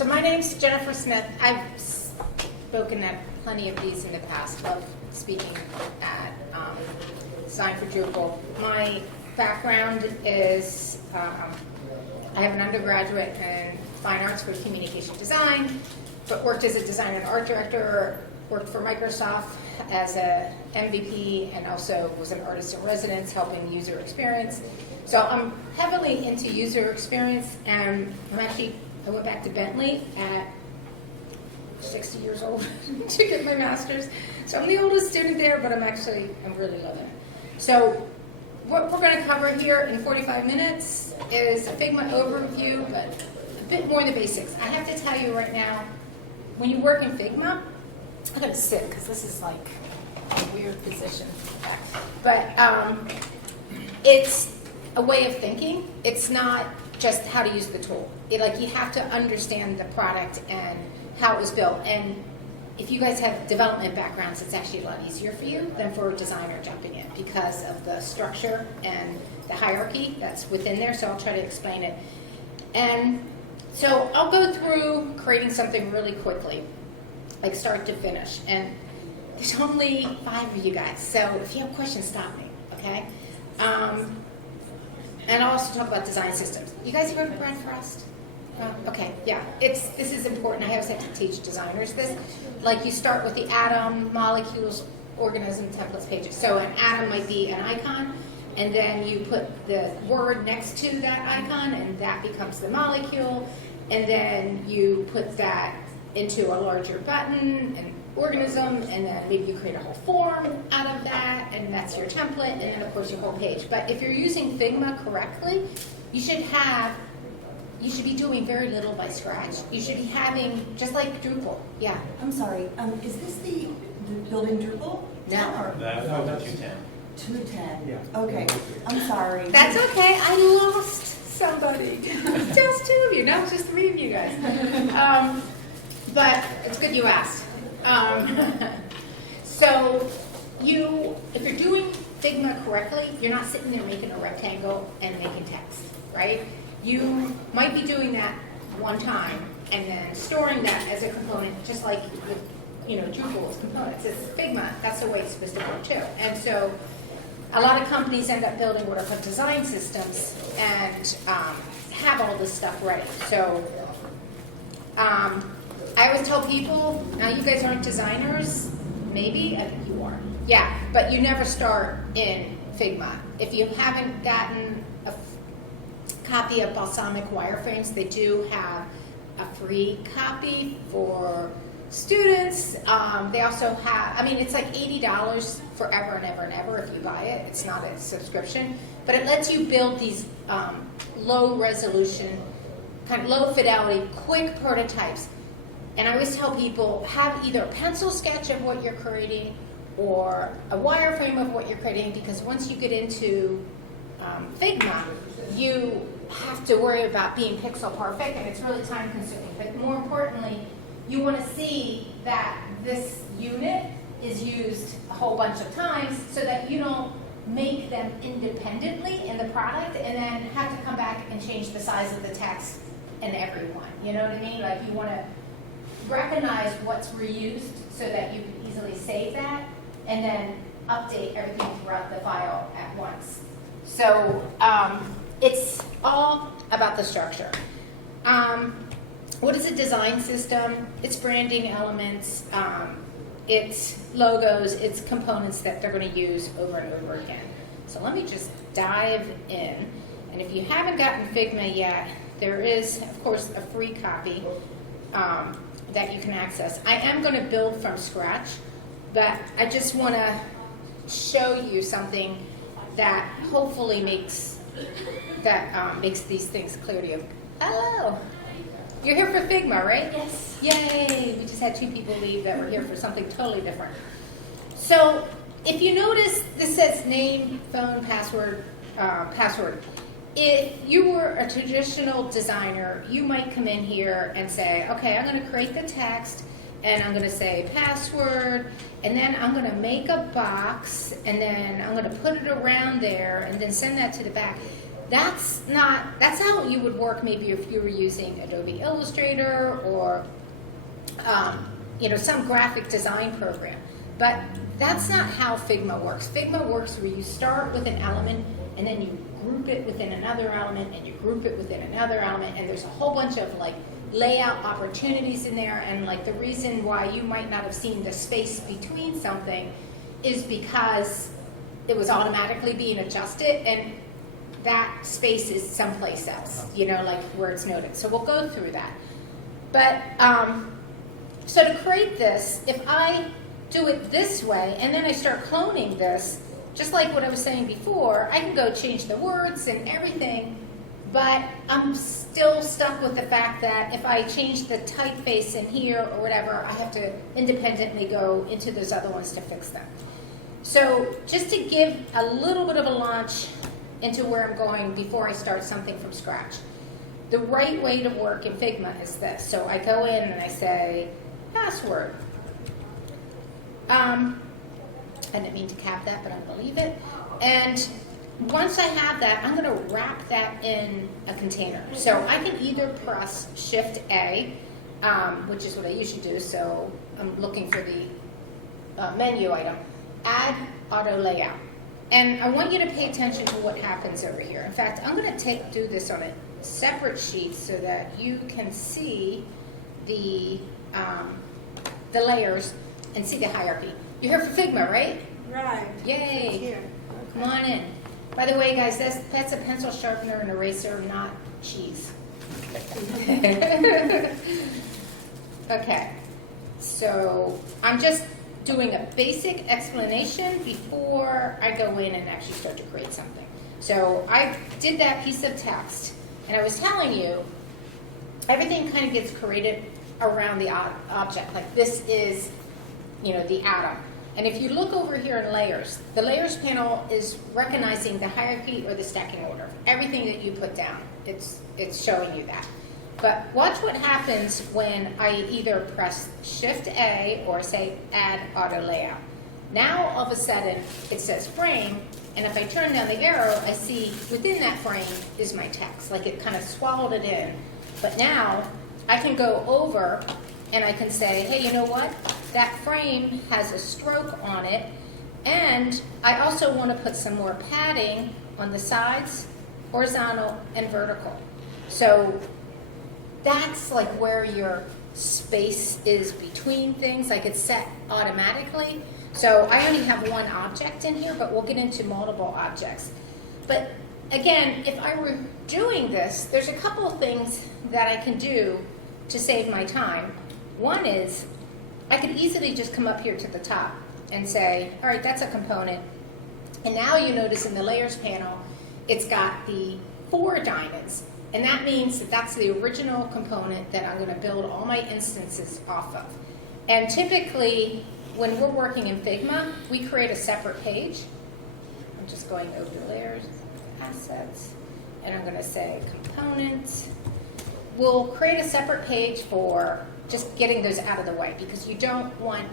So my name's Jennifer Smith. I've spoken at plenty of these in the past. Love speaking at Design for Drupal. My background is I have an undergraduate in fine arts for communication design, but worked as a design and art director, worked for Microsoft as a MVP, and also was an artist in residence helping user experience. So I'm heavily into user experience, and I went back to Bentley at 60 years old to get my master's. So I'm the oldest student there, but I'm really loving it. So what we're going to cover here in 45 minutes is a Figma overview, but a bit more the basics. I have to tell you right now, when you work in Figma, I'm going to sit because this is like a weird position. But it's a way of thinking. It's not just how to use the tool. You have to understand the product and how it was built. And if you guys have development backgrounds, it's actually a lot easier for you than for a designer jumping in because of the structure and the hierarchy that's within there. So I'll try to explain it. And so I'll go through creating something really quickly, like start to finish. And there's only 5 of you guys, so if you have questions, stop me, okay? And I'll also talk about design systems. You guys heard of Brad Frost? Okay, yeah, this is important. I always have to teach designers this. Like you start with the atom, molecules, organism, templates, pages. So an atom might be an icon, and then you put the word next to that icon, and that becomes the molecule, and then you put that into a larger button, an organism, and then maybe you create a whole form out of that, and that's your template, and then of course your whole page. But if you're using Figma correctly, you should be doing very little by scratch. You should be having, just like Drupal. Yeah. I'm sorry, is this the building Drupal? No. That's 210. 210. Yeah. Okay, I'm sorry. That's okay. I lost somebody. Just 2 of you. No, just 3 of you guys. But it's good you asked. So if you're doing Figma correctly, you're not sitting there making a rectangle and making text, right? You might be doing that one time and then storing that as a component, just like with Drupal's components. It's Figma. That's the way it's supposed to work too. And so a lot of companies end up building what are called design systems and have all this stuff ready. So I always tell people, now you guys aren't designers, maybe, I think you are. Yeah, but you never start in Figma. If you haven't gotten a copy of Balsamic wireframes, they do have a free copy for students. They also have, it's like $80 forever and ever and ever if you buy it. It's not a subscription, but it lets you build these low resolution, kind of low fidelity, quick prototypes. And I always tell people, have either a pencil sketch of what you're creating or a wireframe of what you're creating, because once you get into Figma, you have to worry about being pixel perfect, and it's really time consuming. But more importantly, you want to see that this unit is used a whole bunch of times so that you don't make them independently in the product and then have to come back and change the size of the text in every one. You know what I mean? Like you want to recognize what's reused so that you can easily save that and then update everything throughout the file at once. So it's all about the structure. What is a design system? It's branding elements, it's logos, it's components that they're going to use over and over again. So let me just dive in. And if you haven't gotten Figma yet, there is, of course, a free copy that you can access. I am going to build from scratch, but I just want to show you something that hopefully makes these things clear to you. Hello. You're here for Figma, right? Yes. Yay! We just had 2 people leave that were here for something totally different. So if you notice, this says name, phone, password, password. If you were a traditional designer, you might come in here and say, okay, I'm going to create the text, and I'm going to say password, and then I'm going to make a box, and then I'm going to put it around there, and then send that to the back. that's how you would work maybe if you were using Adobe Illustrator or some graphic design program. But that's not how Figma works. Figma works where you start with an element and then you group it within another element and you group it within another element, and there's a whole bunch of like layout opportunities in there. And like the reason why you might not have seen the space between something is because it was automatically being adjusted, and that space is someplace else, like where it's noted. So we'll go through that. But so to create this, if I do it this way and then I start cloning this, just like what I was saying before, I can go change the words and everything, but I'm still stuck with the fact that if I change the typeface in here or whatever, I have to independently go into those other ones to fix them. So just to give a little bit of a launch into where I'm going before I start something from scratch, the right way to work in Figma is this. So I go in and I say, password. I didn't mean to cap that, but I believe it. And once I have that, I'm going to wrap that in a container. So I can either press Shift-A, which is what I usually do. So I'm looking for the menu item, Add Auto Layout. And I want you to pay attention to what happens over here. In fact, I'm going to do this on a separate sheet so that you can see the layers and see the hierarchy. You're here for Figma, right? Right. Yay. It's here. Come on in. By the way, guys, that's a pencil sharpener and eraser, not cheese. Okay. So I'm just doing a basic explanation before I go in and actually start to create something. So I did that piece of text, and I was telling you, everything kind of gets created around the object. Like this is, the atom. And if you look over here in layers, the layers panel is recognizing the hierarchy or the stacking order. Everything that you put down, it's showing you that. But watch what happens when I either press Shift-A or say Add Auto Layout. Now, all of a sudden, it says frame, and if I turn down the arrow, I see within that frame is my text. Like it kind of swallowed it in. But now, I can go over and I can say, hey, you know what? That frame has a stroke on it, and I also want to put some more padding on the sides, horizontal and vertical. So that's like where your space is between things, like it's set automatically. So I only have one object in here, but we'll get into multiple objects. But again, if I were doing this, there's a couple of things that I can do to save my time. One is, I could easily just come up here to the top and say, all right, that's a component. And now you notice in the layers panel, it's got the 4 diamonds. And that means that that's the original component that I'm going to build all my instances off of. And typically, when we're working in Figma, we create a separate page. I'm just going over the layers, assets, and I'm going to say components. We'll create a separate page for just getting those out of the way, because you don't want,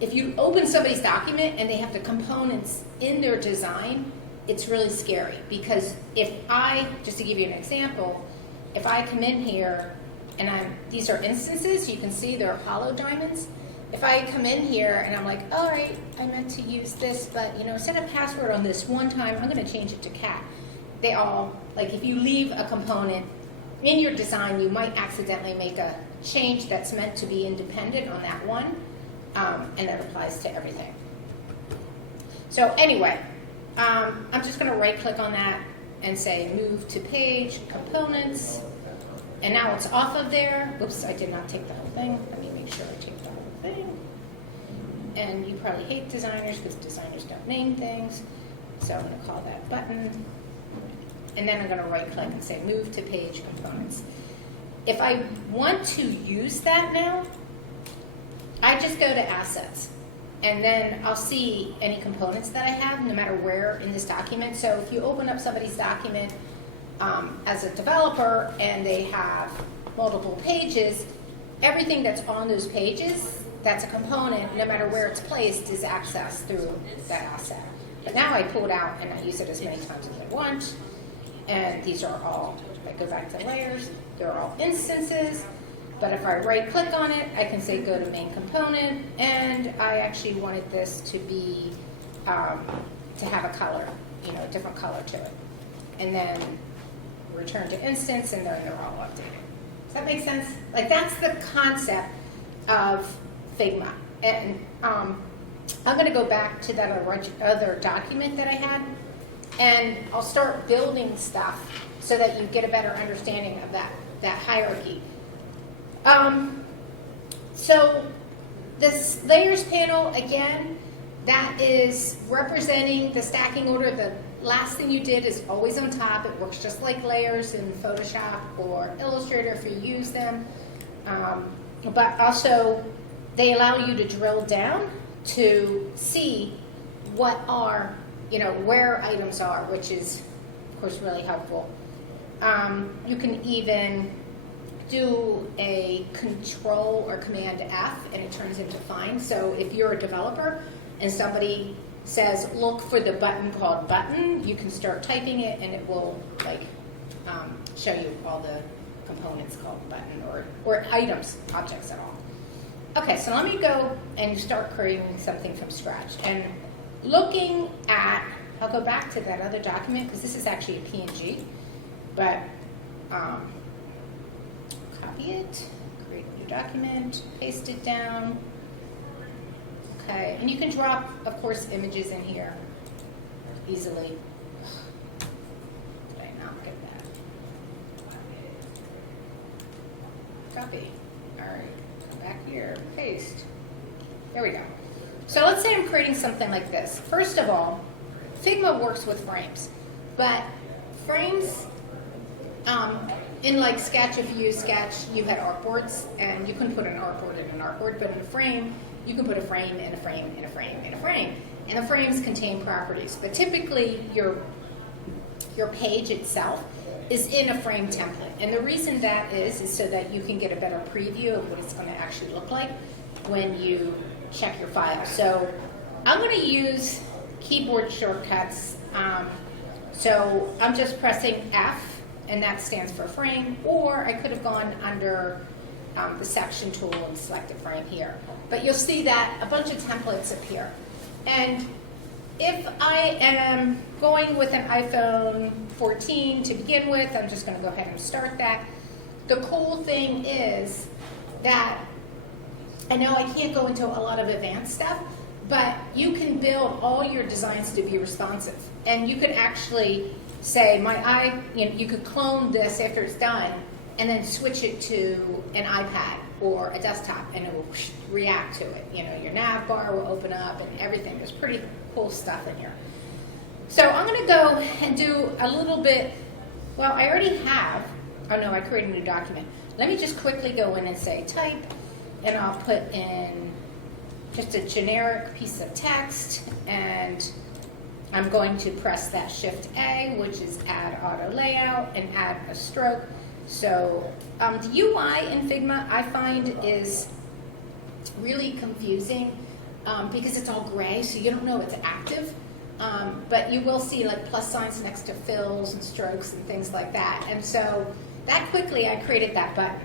if you open somebody's document and they have the components in their design, it's really scary. Because if I, just to give you an example, if I come in here and these are instances, you can see they're hollow diamonds. If I come in here and I'm like, all right, I meant to use this, but set a password on this one time, I'm going to change it to cat. They all, like if you leave a component in your design, you might accidentally make a change that's meant to be independent on that one, and that applies to everything. So anyway, I'm just going to right click on that and say move to page, components, and now it's off of there. Oops, I did not take the whole thing. Let me make sure I take the whole thing. And you probably hate designers because designers don't name things. So I'm going to call that button. And then I'm going to right click and say move to page components. If I want to use that now, I just go to assets. And then I'll see any components that I have, no matter where in this document. So if you open up somebody's document as a developer and they have multiple pages, everything that's on those pages, that's a component, no matter where it's placed, is accessed through that asset. But now I pull it out and I use it as many times as I want. And these are all, if I go back to layers, they're all instances. But if I right click on it, I can say go to main component, and I actually wanted this to be, to have a color, a different color to it. And then return to instance, and then they're all updated. Does that make sense? Like, that's the concept of Figma. And I'm going to go back to that other document that I had, and I'll start building stuff so that you get a better understanding of that hierarchy. So this layers panel, again, that is representing the stacking order. The last thing you did is always on top. It works just like layers in Photoshop or Illustrator if you use them. But also, they allow you to drill down to see what are, where items are, which is, of course, really helpful. You can even do a Control or Command F, and it turns into find. So if you're a developer and somebody says, look for the button called button, you can start typing it, and it will show you all the components called button or items, objects at all. Okay, so let me go and start creating something from scratch. And looking at, I'll go back to that other document because this is actually a PNG, but copy it, create a new document, paste it down. Okay, and you can drop, of course, images in here easily. Did I not get that? Copy. All right, come back here, paste. There we go. So let's say I'm creating something like this. First of all, Figma works with frames, but frames, in like Sketch, if you use Sketch, you had artboards, and you couldn't put an artboard in an artboard, but in a frame, you can put a frame in a frame in a frame in a frame. And the frames contain properties, but typically your page itself is in a frame template. And the reason that is so that you can get a better preview of what it's going to actually look like when you check your file. So I'm going to use keyboard shortcuts. So I'm just pressing F, and that stands for frame, or I could have gone under the section tool and select a frame here. But you'll see that a bunch of templates appear. And if I am going with an iPhone 14 to begin with, I'm just going to go ahead and start that. The cool thing is that I know I can't go into a lot of advanced stuff, but you can build all your designs to be responsive. And you could actually say, you could clone this after it's done, and then switch it to an iPad or a desktop, and it will react to it. Your nav bar will open up and everything. There's pretty cool stuff in here. So I'm going to go and do a little bit, well, I already have, oh no, I created a new document. Let me just quickly go in and say type, and I'll put in just a generic piece of text, and I'm going to press that Shift A, which is add auto layout, and add a stroke. So the UI in Figma, I find, is really confusing because it's all gray, so you don't know it's active. But you will see like plus signs next to fills and strokes and things like that. And so that quickly, I created that button.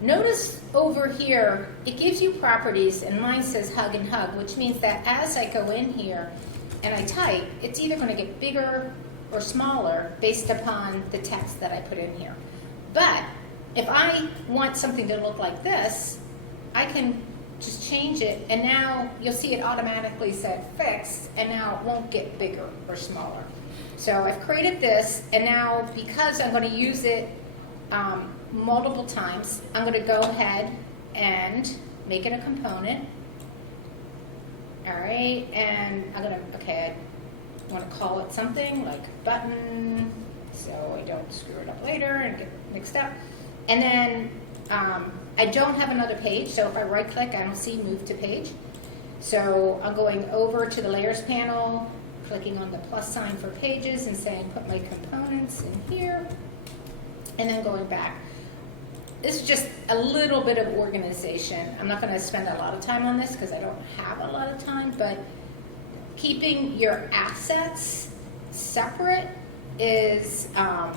Notice over here, it gives you properties, and mine says hug and hug, which means that as I go in here and I type, it's either going to get bigger or smaller based upon the text that I put in here. But if I want something to look like this, I can just change it, and now you'll see it automatically said fixed, and now it won't get bigger or smaller. So I've created this, and now because I'm going to use it multiple times, I'm going to go ahead and make it a component. All right, and I'm going to, okay, I want to call it something like button, so I don't screw it up later and get mixed up. And then I don't have another page, so if I right click, I don't see move to page. So I'm going over to the layers panel, clicking on the plus sign for pages and saying put my components in here, and then going back. This is just a little bit of organization. I'm not going to spend a lot of time on this because I don't have a lot of time, but keeping your assets separate is a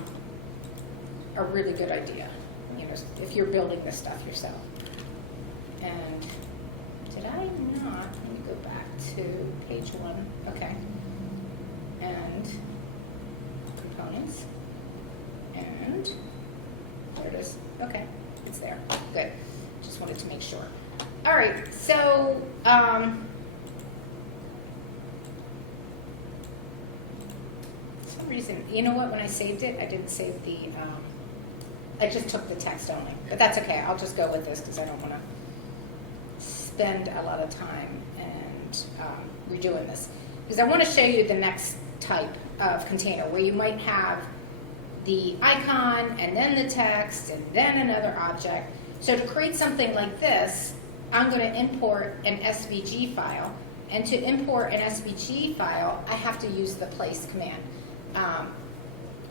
really good idea, you know, if you're building this stuff yourself. And did I not? Let me go back to page 1. Okay. And components. And there it is. Okay, it's there. Good. Just wanted to make sure. All right, so for some reason, you know what? When I saved it, I didn't save the. I just took the text only, but that's okay. I'll just go with this because I don't want to spend a lot of time and redoing this, because I want to show you the next type of container where you might have the icon and then the text and then another object. So to create something like this, I'm going to import an SVG file, and to import an SVG file, I have to use the place command.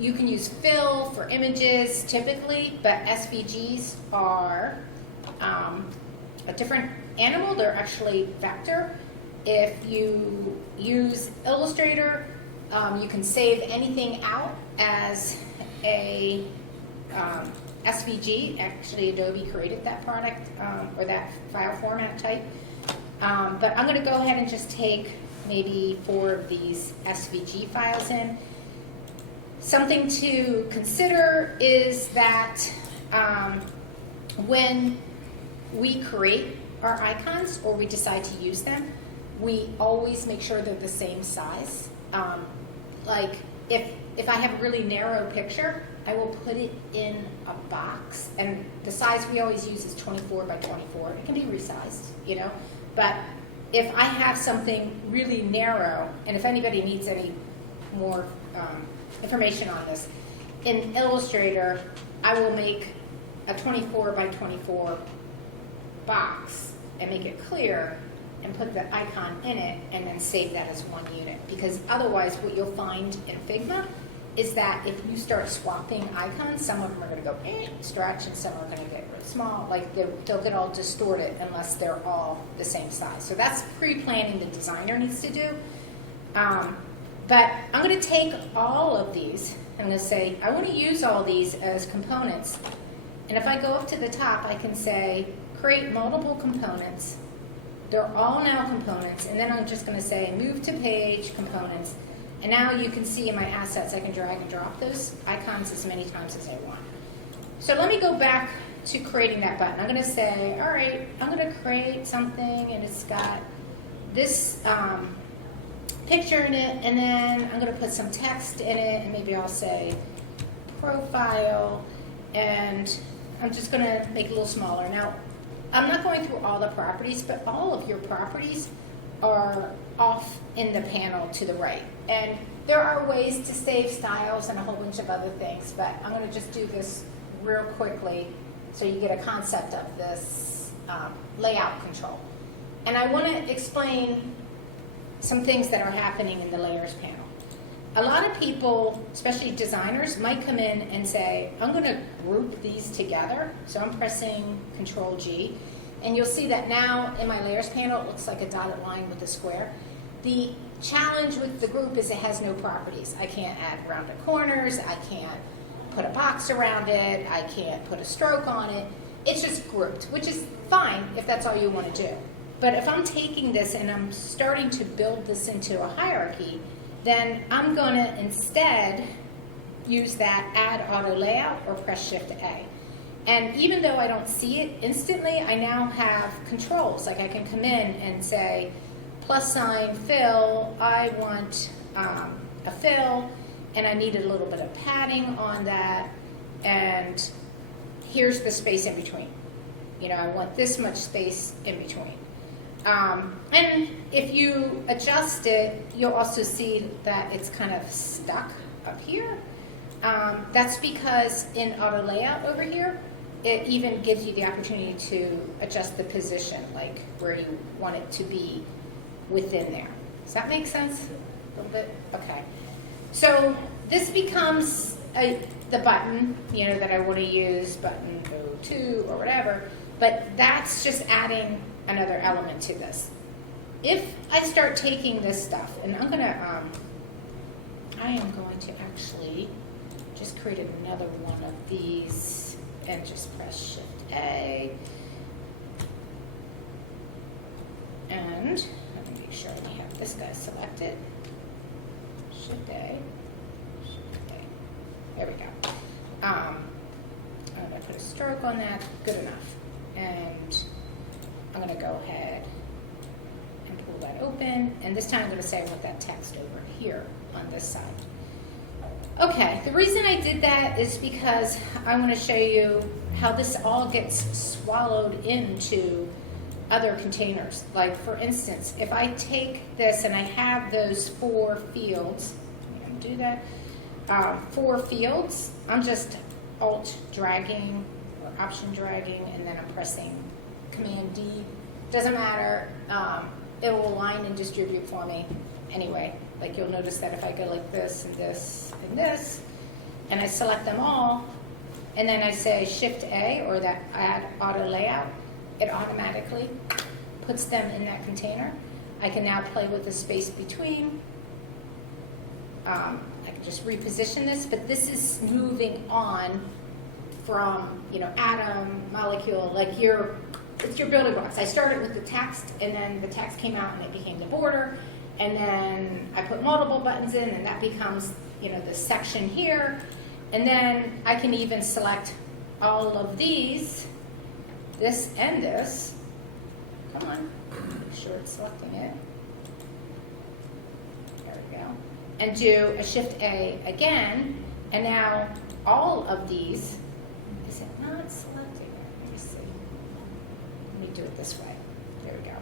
You can use fill for images typically, but SVGs are a different animal. They're actually vector. If you use Illustrator, you can save anything out as a SVG. Actually, Adobe created that product or that file format type. But I'm going to go ahead and just take maybe 4 of these SVG files in. Something to consider is that when we create our icons or we decide to use them, we always make sure they're the same size. Like if I have a really narrow picture, I will put it in a box, and the size we always use is 24 by 24. It can be resized, you know, but if I have something really narrow, and if anybody needs any more information on this, in Illustrator, I will make a 24 by 24 box and make it clear and put the icon in it and then save that as one unit. Because otherwise what you'll find in Figma is that if you start swapping icons, some of them are going to go stretch and some are going to get really small. Like they'll get all distorted unless they're all the same size. So that's pre-planning the designer needs to do. But I'm going to take all of these and I'm going to say, I want to use all these as components. And if I go up to the top, I can say, create multiple components. They're all now components. And then I'm just going to say, move to page, components. And now you can see in my assets, I can drag and drop those icons as many times as I want. So let me go back to creating that button. I'm going to say, all right, I'm going to create something, and it's got this picture in it, and then I'm going to put some text in it, and maybe I'll say profile, and I'm just going to make it a little smaller. Now, I'm not going through all the properties, but all of your properties are off in the panel to the right. And there are ways to save styles and a whole bunch of other things, but I'm going to just do this real quickly so you get a concept of this layout control. And I want to explain some things that are happening in the layers panel. A lot of people, especially designers, might come in and say, I'm going to group these together. So I'm pressing Control G. And you'll see that now in my layers panel, it looks like a dotted line with a square. The challenge with the group is it has no properties. I can't add rounded corners. I can't put a box around it. I can't put a stroke on it. It's just grouped, which is fine if that's all you want to do. But if I'm taking this and I'm starting to build this into a hierarchy, then I'm going to instead use that Add Auto Layout or press Shift A. And even though I don't see it instantly, I now have controls. Like I can come in and say, +sign fill, I want a fill, and I needed a little bit of padding on that, and here's the space in between. You know, I want this much space in between. And if you adjust it, you'll also see that it's kind of stuck up here. That's because in Auto Layout over here, it even gives you the opportunity to adjust the position, like where you want it to be within there. Does that make sense? A little bit? Okay. So this becomes the button, you know, that I want to use, button 02 or whatever, but that's just adding another element to this. If I start taking this stuff, and I'm going to I am going to actually just create another one of these and just press Shift A. And let me make sure we have this guy selected. Shift A. Shift A. There we go. I'm going to put a stroke on that. Good enough. And I'm going to go ahead and pull that open. And this time I'm going to say I want that text over here on this side. Okay, the reason I did that is because I want to show you how this all gets swallowed into other containers. Like for instance, if I take this and I have those 4 fields, I'm going to do that, 4 fields, I'm just Alt dragging or Option dragging, and then I'm pressing Command D. Doesn't matter, it will align and distribute for me anyway. Like you'll notice that if I go like this and this and this, and I select them all, and then I say Shift A or that Add Auto Layout, it automatically puts them in that container. I can now play with the space between. I can just reposition this, but this is moving on from, you know, atom, molecule, like it's your building blocks. I started with the text, and then the text came out and it became the border, and then I put multiple buttons in, and that becomes, you know, this section here. And then I can even select all of these, this and this. Come on, make sure it's selecting it. There we go. And do a Shift A again, and now all of these, is it not selecting it? Let me see. Let me do it this way. There we go.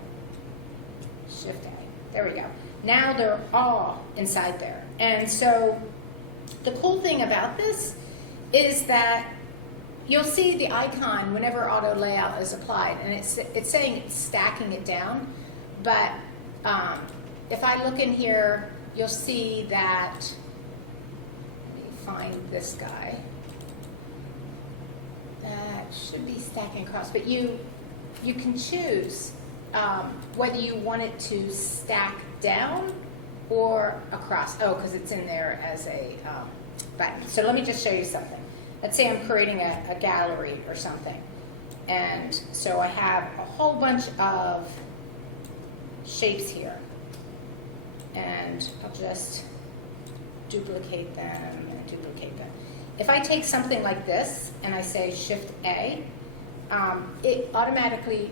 Shift A. There we go. Now they're all inside there. And so the cool thing about this is that you'll see the icon whenever auto layout is applied, and it's saying it's stacking it down. But if I look in here, you'll see that, let me find this guy. That should be stacking across, but you can choose whether you want it to stack down or across. Oh, because it's in there as a button. So let me just show you something. Let's say I'm creating a gallery or something. And so I have a whole bunch of shapes here. And I'll just duplicate them and duplicate them. If I take something like this and I say Shift A, it automatically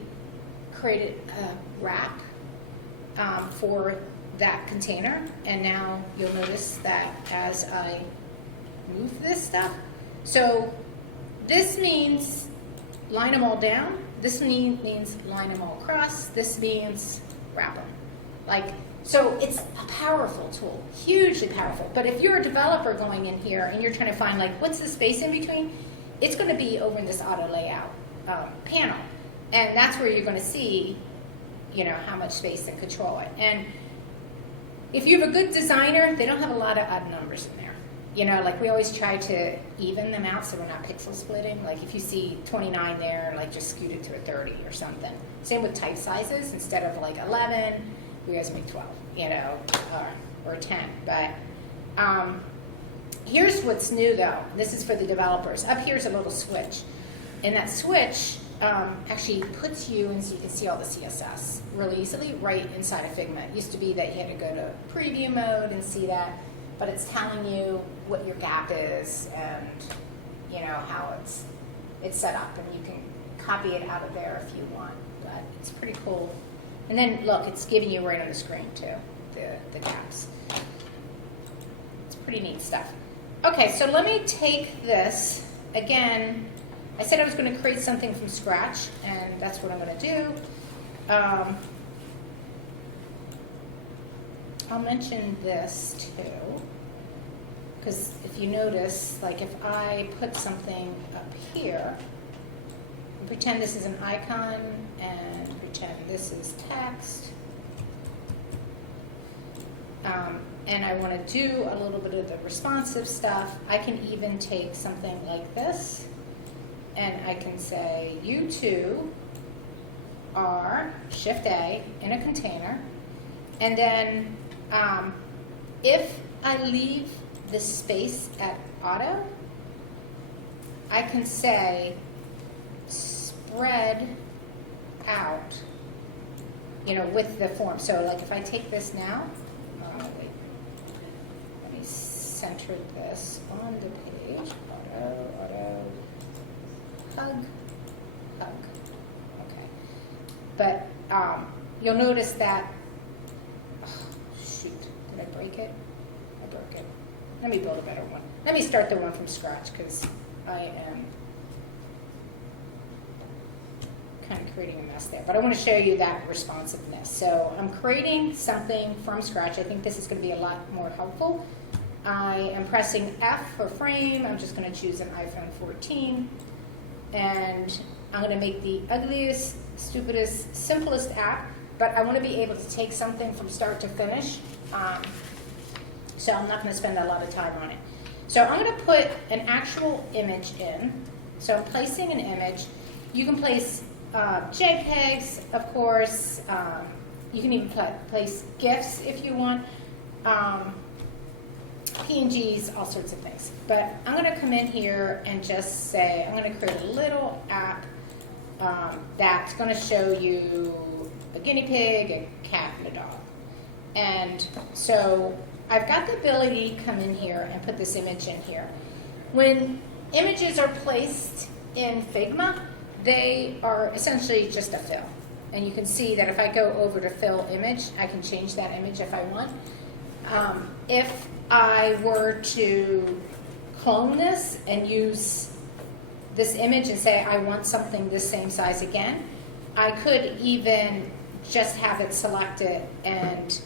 created a wrap for that container. And now you'll notice that as I move this stuff, so this means line them all down. This means line them all across. This means wrap them. Like, so it's a powerful tool, hugely powerful. But if you're a developer going in here and you're trying to find like, what's the space in between? It's going to be over in this auto layout panel. And that's where you're going to see, you know, how much space to control it. And if you have a good designer, they don't have a lot of odd numbers in there. You know, like we always try to even them out so we're not pixel splitting. Like if you see 29 there, like just scoot it to a 30 or something. Same with type sizes. Instead of like 11, we always make 12, you know, or 10. But here's what's new though. This is for the developers. Up here's a little switch. And that switch actually puts you, and so you can see all the CSS really easily, right inside of Figma. It used to be that you had to go to preview mode and see that. But it's telling you what your gap is and, you know, how it's set up, and you can copy it out of there if you want. But it's pretty cool. And then look, it's giving you right on the screen too, the gaps. It's pretty neat stuff. Okay, so let me take this again. I said I was going to create something from scratch, and that's what I'm going to do. I'll mention this too, because if you notice, like if I put something up here, and pretend this is an icon, and pretend this is text, and I want to do a little bit of the responsive stuff, I can even take something like this, and I can say, you two are Shift A in a container, and then if I leave the space at auto, I can say spread out, with the form. So like if I take this now, wait, let me center this on the page, auto, hug, okay. But you'll notice that, shoot, did I break it? I broke it. Let me build a better one. Let me start the one from scratch because I am kind of creating a mess there. But I want to show you that responsiveness. So I'm creating something from scratch. I think this is going to be a lot more helpful. I am pressing F for frame. I'm just going to choose an iPhone 14. And I'm going to make the ugliest, stupidest, simplest app. But I want to be able to take something from start to finish. So I'm not going to spend a lot of time on it. So I'm going to put an actual image in. So I'm placing an image. You can place JPEGs, of course. You can even place GIFs if you want. PNGs, all sorts of things. But I'm going to come in here and just say, I'm going to create a little app that's going to show you a guinea pig, a cat, and a dog. And so I've got the ability to come in here and put this image in here. When images are placed in Figma, they are essentially just a fill. And you can see that if I go over to fill image, I can change that image if I want. If I were to clone this and use this image and say I want something this same size again, I could even just have it selected and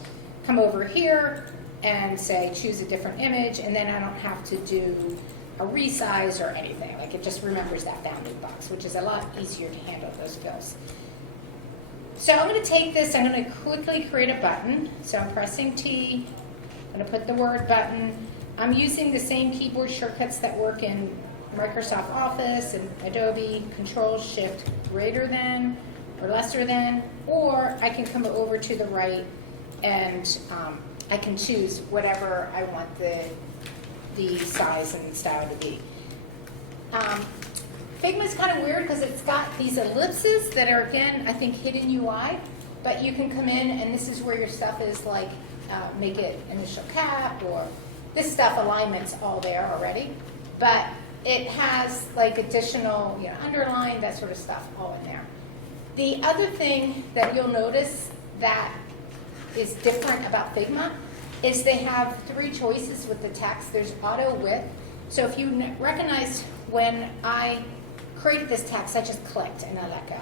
come over here and say choose a different image, and then I don't have to do a resize or anything. Like it just remembers that bounding box, which is a lot easier to handle those fills. So I'm going to take this, I'm going to quickly create a button. So I'm pressing T, I'm going to put the word button. I'm using the same keyboard shortcuts that work in Microsoft Office and Adobe, Control-Shift greater than or lesser than, or I can come over to the right and I can choose whatever I want the size and style to be. Figma's kind of weird because it's got these ellipses that are, again, I think hidden UI, but you can come in and this is where your stuff is, like make it initial cap, or this stuff, alignment's all there already, but it has like additional, underline, that sort of stuff all in there. The other thing that you'll notice that is different about Figma is they have 3 choices with the text. There's auto width. So if you recognize when I created this text, I just clicked and I let go.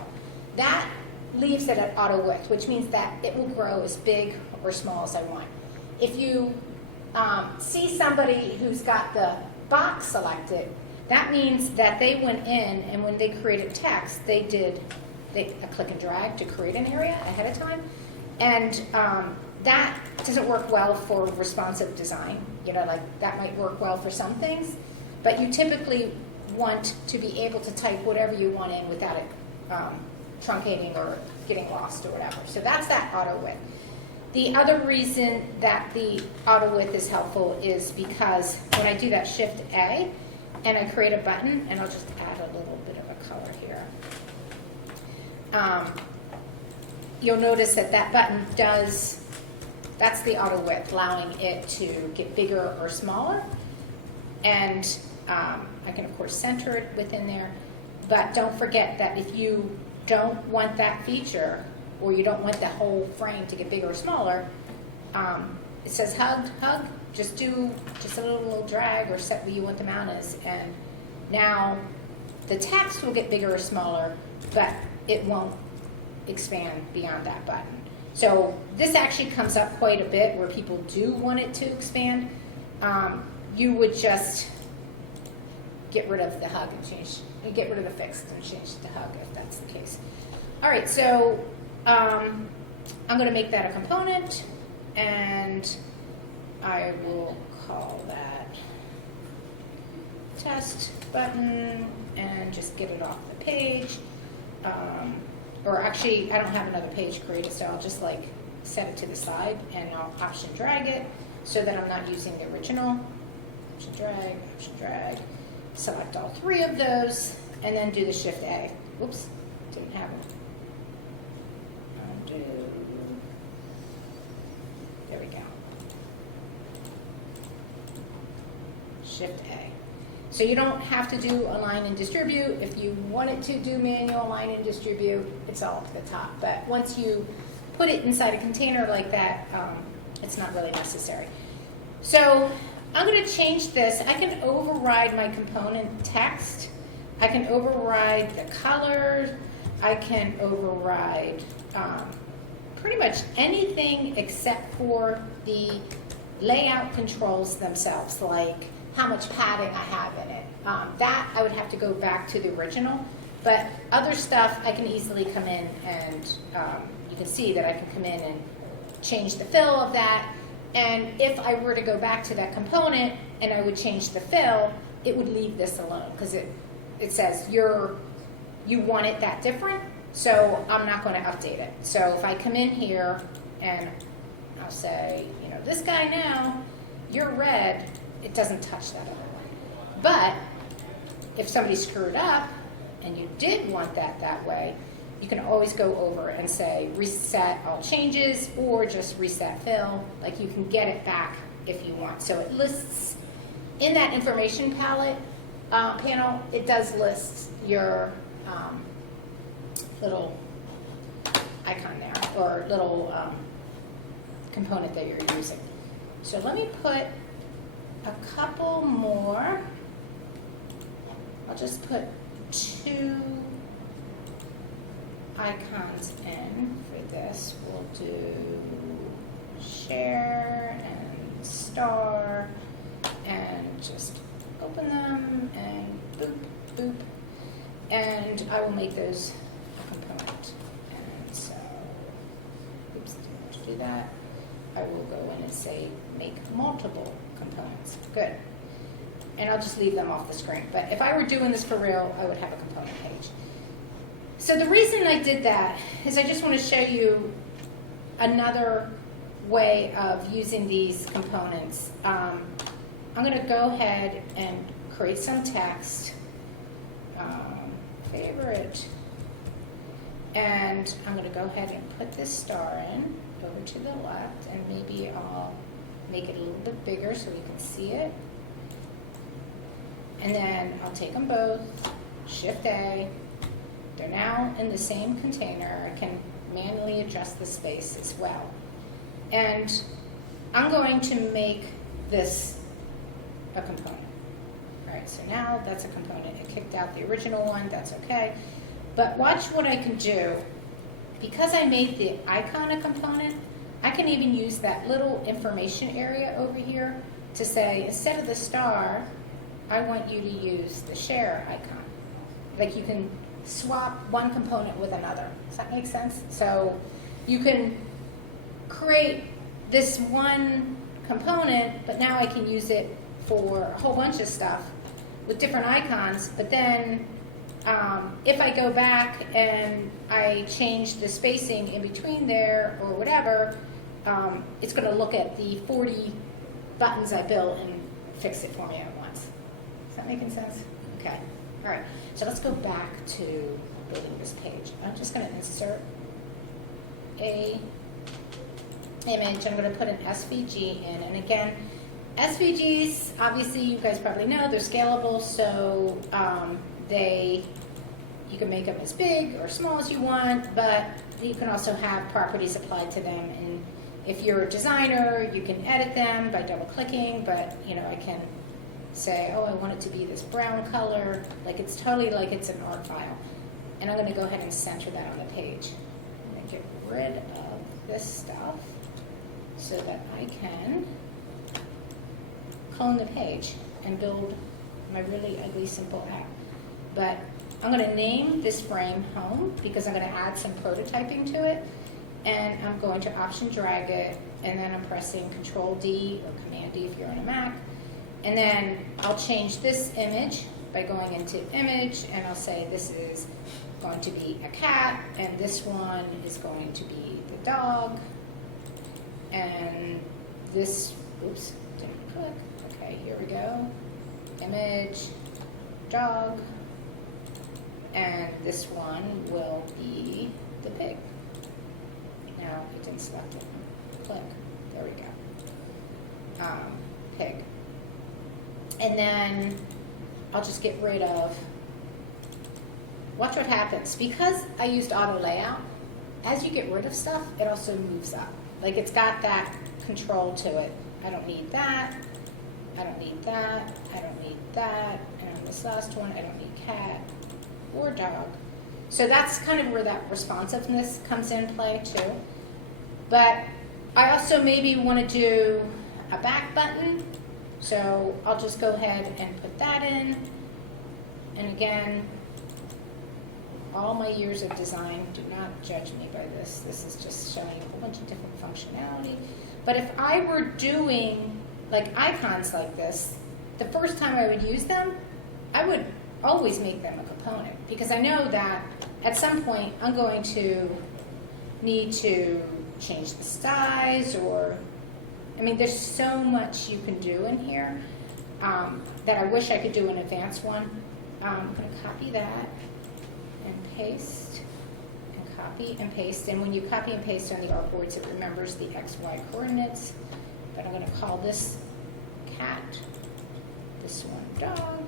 That leaves it at auto width, which means that it will grow as big or small as I want. If you see somebody who's got the box selected, that means that they went in and when they created text, they did a click and drag to create an area ahead of time. And that doesn't work well for responsive design. Like that might work well for some things, but you typically want to be able to type whatever you want in without it truncating or getting lost or whatever. So that's that auto width. The other reason that the auto width is helpful is because when I do that Shift A and I create a button, and I'll just add a little bit of a color here, you'll notice that that button does, that's the auto width, allowing it to get bigger or smaller. And I can, of course, center it within there. But don't forget that if you don't want that feature, or you don't want the whole frame to get bigger or smaller, it says hug, just do just a little drag or set where you want the mount is. And now the text will get bigger or smaller, but it won't expand beyond that button. So this actually comes up quite a bit where people do want it to expand. You would just get rid of the hug and get rid of the fixed and change it to hug if that's the case. All right, so I'm going to make that a component, and I will call that test button and just get it off the page. Or actually, I don't have another page created, so I'll just like set it to the side and I'll option drag it. so that I'm not using the original. Option drag, select all three of those, and then do the Shift A. Whoops, didn't have it. Undo. There we go. Shift A. So you don't have to do align and distribute. If you wanted to do manual align and distribute, it's all at the top. But once you put it inside a container like that, it's not really necessary. So I'm going to change this. I can override my component text. I can override the color. I can override pretty much anything except for the layout controls themselves, like how much padding I have in it. That I would have to go back to the original, but other stuff I can easily come in and you can see that I can come in and change the fill of that. And if I were to go back to that component and I would change the fill, it would leave this alone because it says you want it that different, so I'm not going to update it. So if I come in here and I'll say, you know, this guy now, you're red, it doesn't touch that other one. But if somebody screwed up and you did want that way, you can always go over and say reset all changes or just reset fill. Like you can get it back if you want. So it lists in that information palette panel, it does list your little icon there or little component that you're using. So let me put a couple more. I'll just put 2 icons in for this. We'll do share and star and just open them and boop, boop. And I will make those a component. And so, oops, didn't want to do that. I will go in and say make multiple components. Good. And I'll just leave them off the screen. But if I were doing this for real, I would have a component page. So the reason I did that is I just want to show you another way of using these components. I'm going to go ahead and create some text. Favorite. And I'm going to go ahead and put this star in over to the left, and maybe I'll make it a little bit bigger so we can see it. And then I'll take them both, Shift A. They're now in the same container. I can manually adjust the space as well. And I'm going to make this a component. All right, so now that's a component. It kicked out the original one, that's okay. But watch what I can do. Because I made the icon a component, I can even use that little information area over here to say, instead of the star, I want you to use the share icon. Like you can swap one component with another. Does that make sense? So you can create this one component, but now I can use it for a whole bunch of stuff with different icons, but then if I go back and I change the spacing in between there or whatever, it's going to look at the 40 buttons I built and fix it for me at once. Is that making sense? Okay. All right. So let's go back to building this page. I'm just going to insert a image. I'm going to put an SVG in. And again, SVGs, obviously you guys probably know, they're scalable, so you can make them as big or small as you want, but you can also have properties applied to them. And if you're a designer, you can edit them by double-clicking, but I can say, oh, I want it to be this brown color, like it's totally like it's an art file. And I'm going to go ahead and center that on the page. I'm going to get rid of this stuff so that I can clone the page and build my really ugly, simple app. But I'm going to name this frame home because I'm going to add some prototyping to it. And I'm going to option drag it, and then I'm pressing Control D or Command D if you're on a Mac. And then I'll change this image by going into image, and I'll say this is going to be a cat, and this one is going to be the dog, and this oops, didn't click. Okay, here we go. Image, dog, and this one will be the pig. Now it didn't select it. Click. There we go. Pig. And then I'll just get rid of. Watch what happens. Because I used auto layout, as you get rid of stuff, it also moves up. Like it's got that control to it. I don't need that. I don't need that. I don't need that. And on this last one, I don't need cat or dog. So that's kind of where that responsiveness comes in play too. But I also maybe want to do a back button. So I'll just go ahead and put that in. And again, all my years of design, do not judge me by this. This is just showing a whole bunch of different functionality. But if I were doing like icons like this, the first time I would use them, I would always make them a component because I know that at some point I'm going to need to change the size or, I mean, there's so much you can do in here that I wish I could do an advanced one. I'm going to copy that and paste and copy and paste. And when you copy and paste on the artboards, it remembers the XY coordinates. But I'm going to call this cat, this one dog,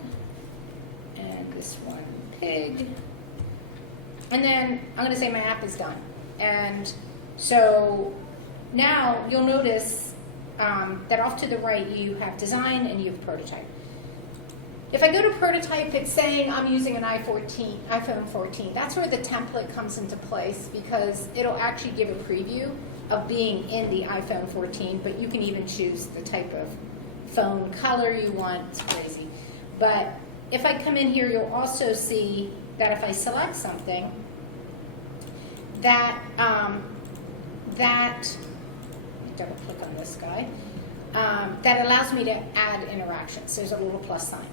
and this one pig. And then I'm going to say my app is done. And so now you'll notice that off to the right you have design and you have prototype. If I go to prototype, it's saying I'm using an iPhone 14. That's where the template comes into place because it'll actually give a preview of being in the iPhone 14, but you can even choose the type of phone color you want. It's crazy. But if I come in here, you'll also see that if I select something, that double click on this guy, that allows me to add interactions. There's a little plus sign.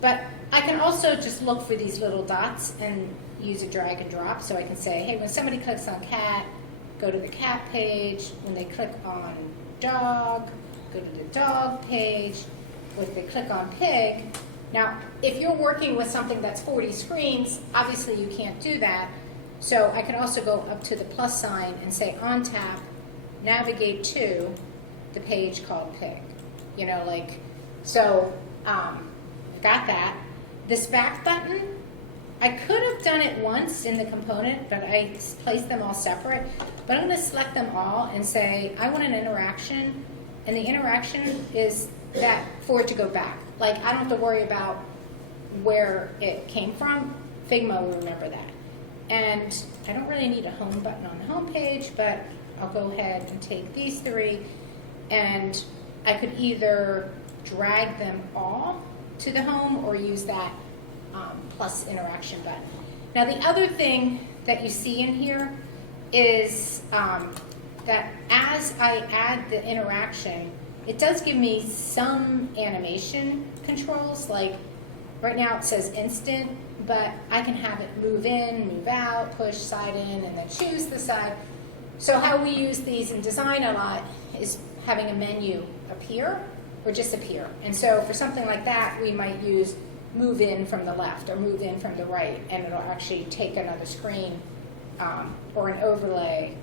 But I can also just look for these little dots and use a drag and drop. So I can say, hey, when somebody clicks on cat, go to the cat page. When they click on dog, go to the dog page. When they click on pig. Now, if you're working with something that's 40 screens, obviously you can't do that. So I can also go up to the plus sign and say on tap, navigate to the page called pig. You know, like, so got that. This back button, I could have done it once in the component, but I placed them all separate. But I'm going to select them all and say, I want an interaction, and the interaction is that for it to go back. Like, I don't have to worry about where it came from. Figma will remember that. And I don't really need a home button on the home page, but I'll go ahead and take these three, and I could either drag them all to the home or use that plus interaction button. Now the other thing that you see in here is that as I add the interaction, it does give me some animation controls. Like right now it says instant, but I can have it move in, move out, push, side in, and then choose the side. So how we use these in design a lot is having a menu appear or disappear. And so for something like that, we might use move in from the left or move in from the right, and it'll actually take another screen or an overlay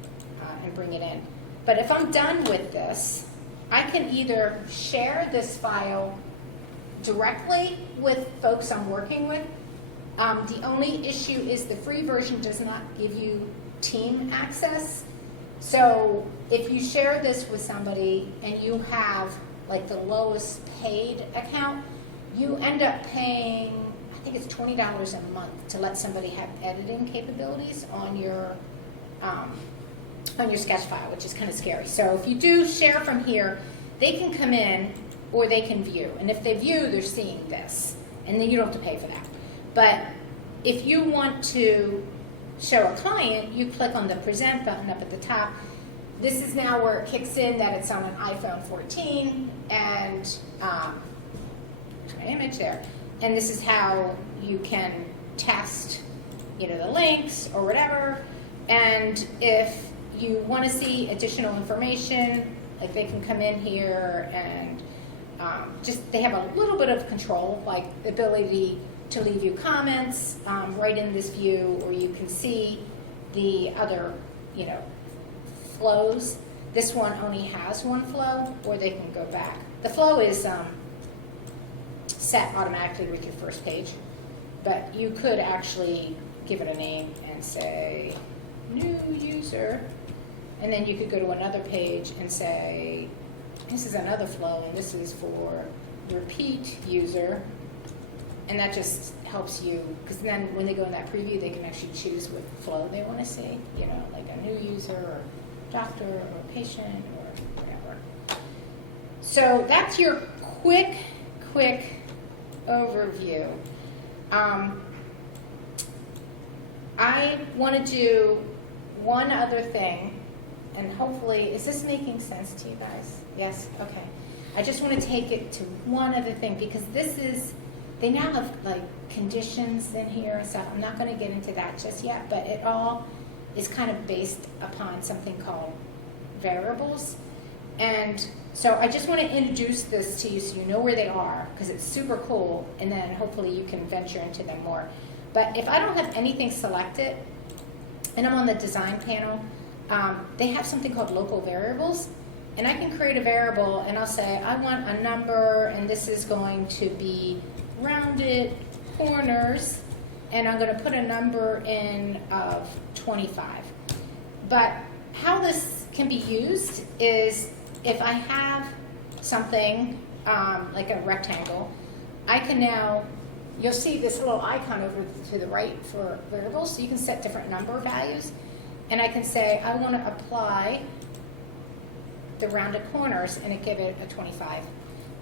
and bring it in. But if I'm done with this, I can either share this file directly with folks I'm working with. The only issue is the free version does not give you team access. So if you share this with somebody and you have like the lowest paid account, you end up paying, I think it's $20 a month to let somebody have editing capabilities on your sketch file, which is kind of scary. So if you do share from here, they can come in or they can view. And if they view, they're seeing this. And then you don't have to pay for that. But if you want to show a client, you click on the present button up at the top. This is now where it kicks in that it's on an iPhone 14 and my image there. And this is how you can test, the links or whatever. And if you want to see additional information, Like they can come in here and just, they have a little bit of control, like the ability to leave you comments right in this view, or you can see the other, flows. This one only has one flow, or they can go back. The flow is set automatically with your first page, but you could actually give it a name and say, new user, and then you could go to another page and say, this is another flow, and this is for repeat user, and that just helps you, because then when they go in that preview, they can actually choose what flow they want to see, like a new user, or doctor, or patient, or whatever. So that's your quick overview. I want to do one other thing, and hopefully, is this making sense to you guys? Yes? Okay. I just want to take it to one other thing, because they now have like conditions in here and stuff. I'm not going to get into that just yet, but it all is kind of based upon something called variables. And so I just want to introduce this to you so you know where they are, because it's super cool, and then hopefully you can venture into them more. But if I don't have anything selected, and I'm on the design panel, they have something called local variables, and I can create a variable, and I'll say I want a number, and this is going to be rounded corners, and I'm going to put a number in of 25. But how this can be used is if I have something like a rectangle, I can now, you'll see this little icon over to the right for variables, so you can set different number values, and I can say I want to apply the rounded corners and give it a 25.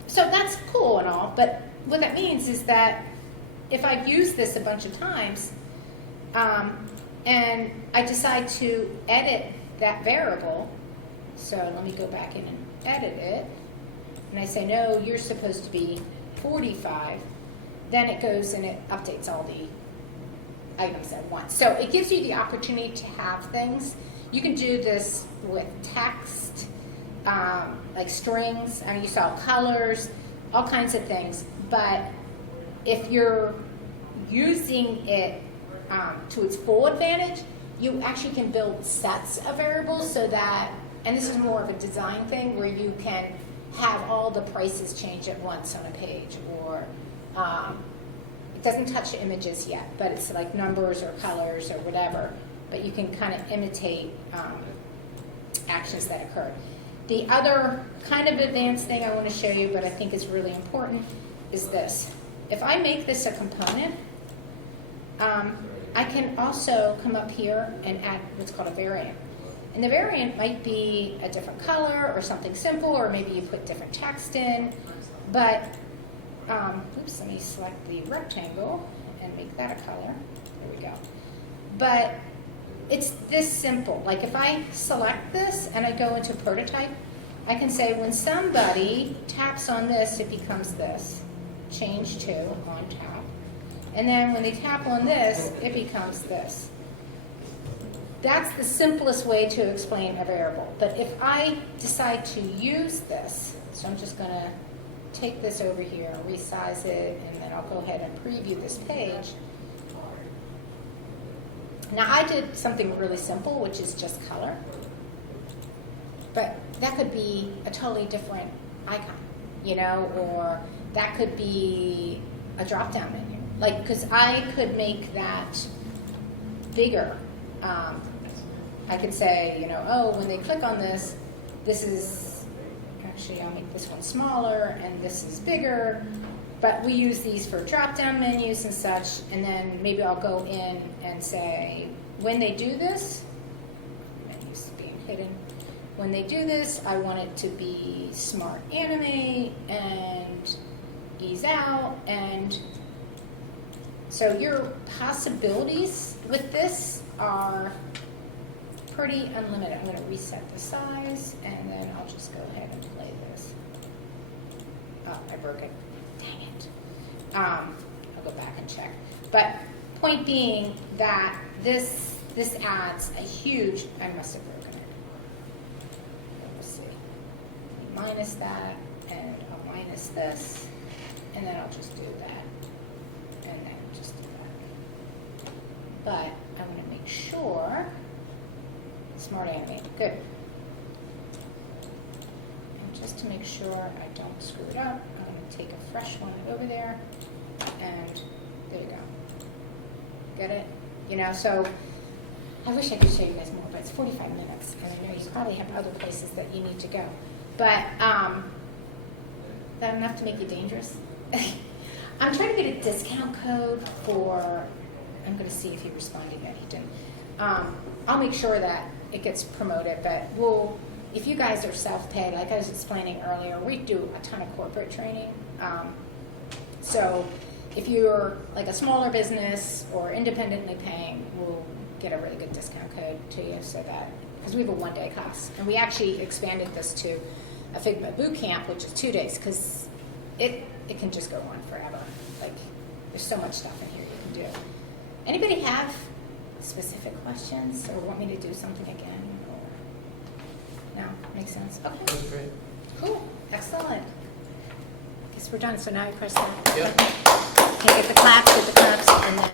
So that's cool and all, but what that means is that if I've used this a bunch of times, and I decide to edit that variable, so let me go back in and edit it, and I say, no, you're supposed to be 45, then it goes and it updates all the items at once. So it gives you the opportunity to have things. You can do this with text, like strings, and you saw colors, all kinds of things. But if you're using it to its full advantage, you actually can build sets of variables so that, and this is more of a design thing, where you can have all the prices change at once on a page, or it doesn't touch images yet, but it's like numbers or colors or whatever, but you can kind of imitate actions that occur. The other kind of advanced thing I want to show you, but I think is really important, is this. If I make this a component, I can also come up here and add what's called a variant. And the variant might be a different color or something simple, or maybe you put different text in. But, oops, let me select the rectangle and make that a color. There we go. But it's this simple. Like if I select this and I go into prototype, I can say when somebody taps on this, it becomes this. Change to on tap. And then when they tap on this, it becomes this. That's the simplest way to explain a variable. But if I decide to use this, so I'm just going to take this over here and resize it, and then I'll go ahead and preview this page. Now I did something really simple, which is just color. But that could be a totally different icon, or that could be a drop-down menu. Like, because I could make that bigger. I could say, oh, when they click on this, this is, actually I'll make this one smaller and this is bigger, but we use these for drop-down menus and such, and then maybe I'll go in and say, when they do this, menus being hidden, when they do this, I want it to be smart animate and ease out, and so your possibilities with this are pretty unlimited. I'm going to reset the size, and then I'll just go ahead and play this. Oh, I broke it. Dang it. I'll go back and check. But point being that this adds a huge, I must have broken it. Let's see. minus that, and I'll minus this, and then I'll just do that, and then just do that. But I want to make sure, smart animate, good. And just to make sure I don't screw it up, I'm going to take a fresh one over there, and there you go. Get it? You know, so I wish I could show you guys more, but it's 45 minutes, and I know you probably have other places that you need to go. But that enough to make you dangerous? I'm trying to get a discount code for, I'm going to see if he responded yet. He didn't. I'll make sure that it gets promoted, but if you guys are self-pay, like I was explaining earlier, we do a ton of corporate training. So if you're like a smaller business or independently paying, we'll get a really good discount code to you so that, because we have a one-day class. And we actually expanded this to a Figma boot camp, which is 2 days, because it can just go on forever. Like, there's so much stuff in here you can do. Anybody have specific questions or want me to do something again? Or no? Makes sense? Okay. That's great. Cool. Excellent. Guess we're done. So now you press that. Yep. Okay, get the claps, and then